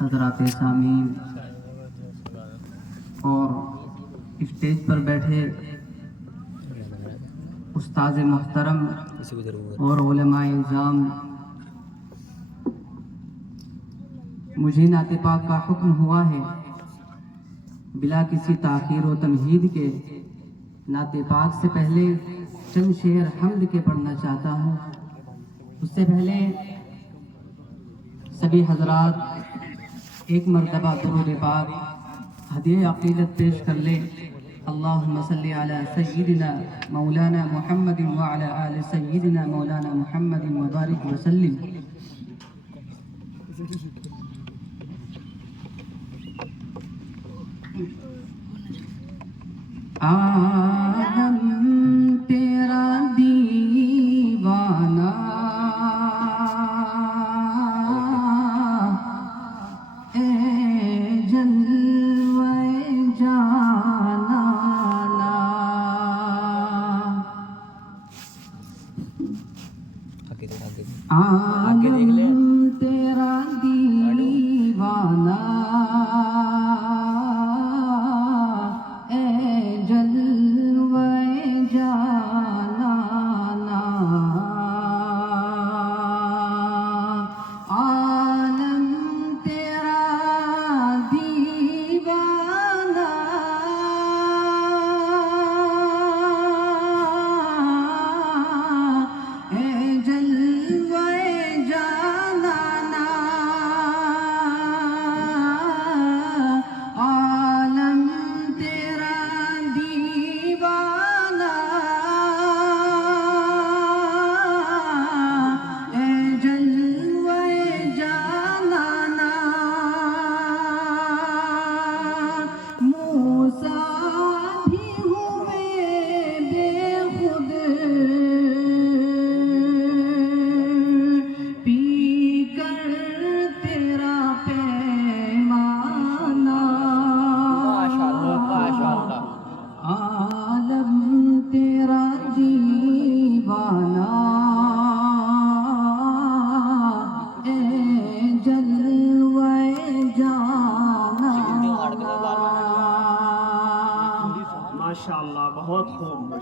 حضرات سامعین اور اسٹیج پر بیٹھے استاد محترم اور علماء اعظام، مجھے نعت پاک کا حکم ہوا ہے بلا کسی تاخیر و تمہید کے نعت پاک سے پہلے چند شعر حمد کے پڑھنا چاہتا ہوں۔ اس سے پہلے سبھی حضرات ایک مرتبہ درود پاک ہدیہ عقیدت پیش کر لیں۔ اللہم صلی علی سیدنا مولانا محمد وعلی آل سیدنا مولانا محمد وبارک وسلم۔ عالم تیرا دیوانہ اے جلوہ جانانا، عالم تیرا دیوانہ ماشاءاللہ، بہت خوب۔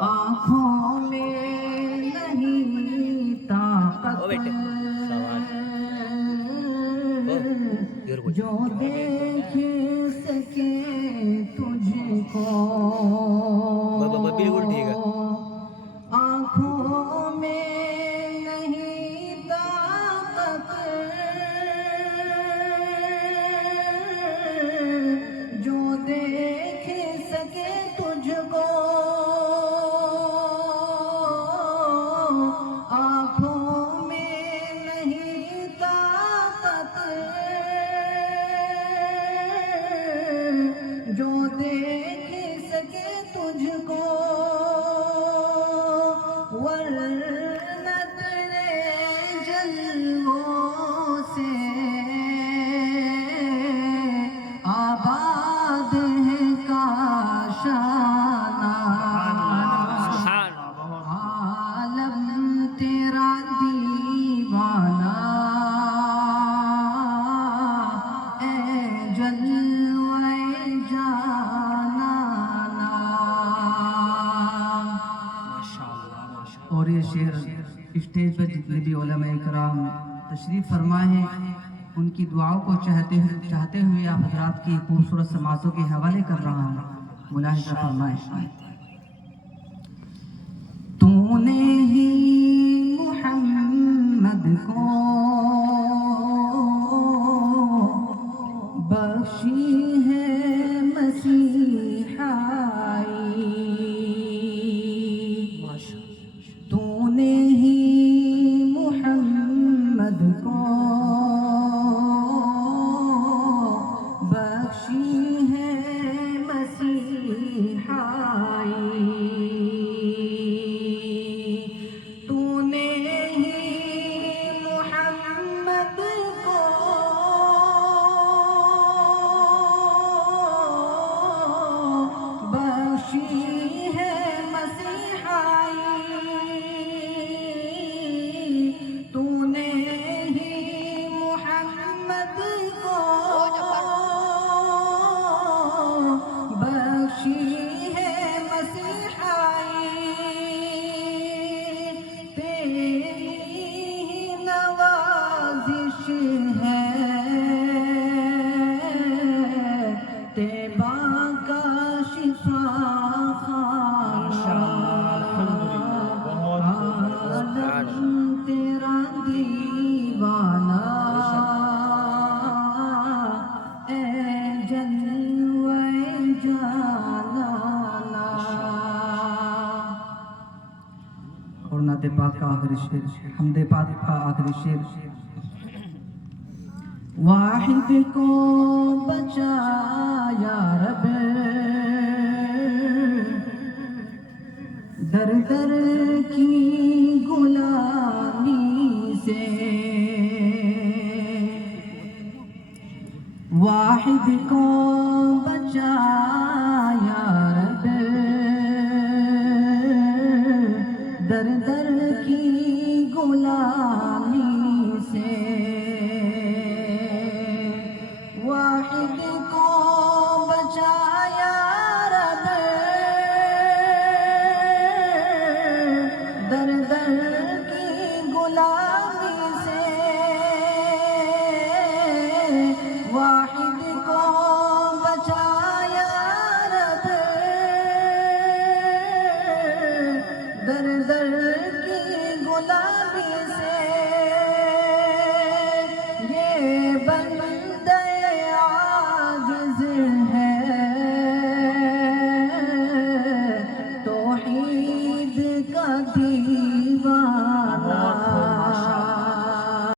آنکھوں میں نہیں طاقت جو دیکھ سکے تجھ کو، آنکھوں میں نہیں طاقت جو دیکھ سکے تجھ کو، آنکھوں میں نہیں طاقت جو دیکھ سکے تجھ کو، ورنہ تیرے جلووں سے آباد ہے کاشانہ، عالم تیرا دیوانہ اے جلوہ جانانا۔ اور یہ شعر اسٹیج پر جتنے بھی علماء اکرام تشریف فرما ہیں ان کی دعاؤں کو چاہتے ہوئے آپ حضرات کی خوبصورت سماعتوں کے حوالے کر رہا ہوں، ملاحظہ فرمائیں۔ تو نے ہی محمد کو بخشی ہے مسیحائی، تو نے ہی محمد کو بخشی ہے مسیحائی، تو نے ہی محمد والا اے جلوہ جلالا. اور نعت پاک کا آخری شعر، حمد پاک کا آخری شعر. واحد کو بچا یا رب در در کی غلامی سے. واحد کو بچا یا رب در در کی غلامی سے.